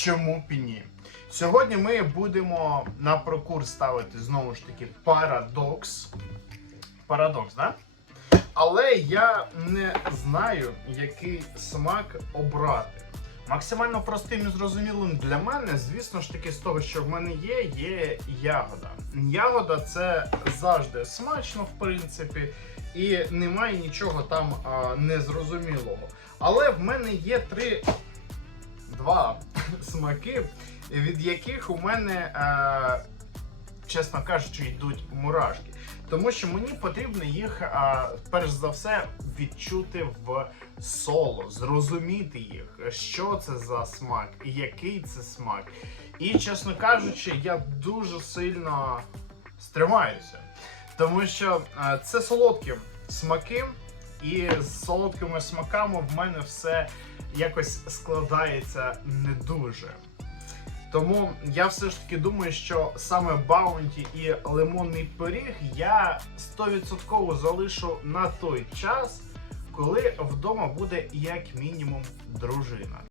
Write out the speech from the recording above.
Чому б ні? Сьогодні ми будемо на прокур ставити знову ж таки парадокс. Парадокс, да? Але я не знаю, який смак обрати. Максимально простим і зрозумілим для мене, звісно ж таки, з того, що в мене є, є ягода. Ягода це завжди смачно, в принципі, і немає нічого там а, незрозумілого. Але в мене є три два смаки, від яких у мене, е, чесно кажучи, йдуть мурашки. Тому що мені потрібно їх, е, перш за все, відчути в соло, зрозуміти їх, що це за смак, який це смак. І, чесно кажучи, я дуже сильно стримаюся. Тому що е, це солодкі смаки, і з солодкими смаками в мене все якось складається не дуже. Тому я все ж таки думаю, що саме баунті і лимонний пиріг я 100% залишу на той час, коли вдома буде як мінімум дружина.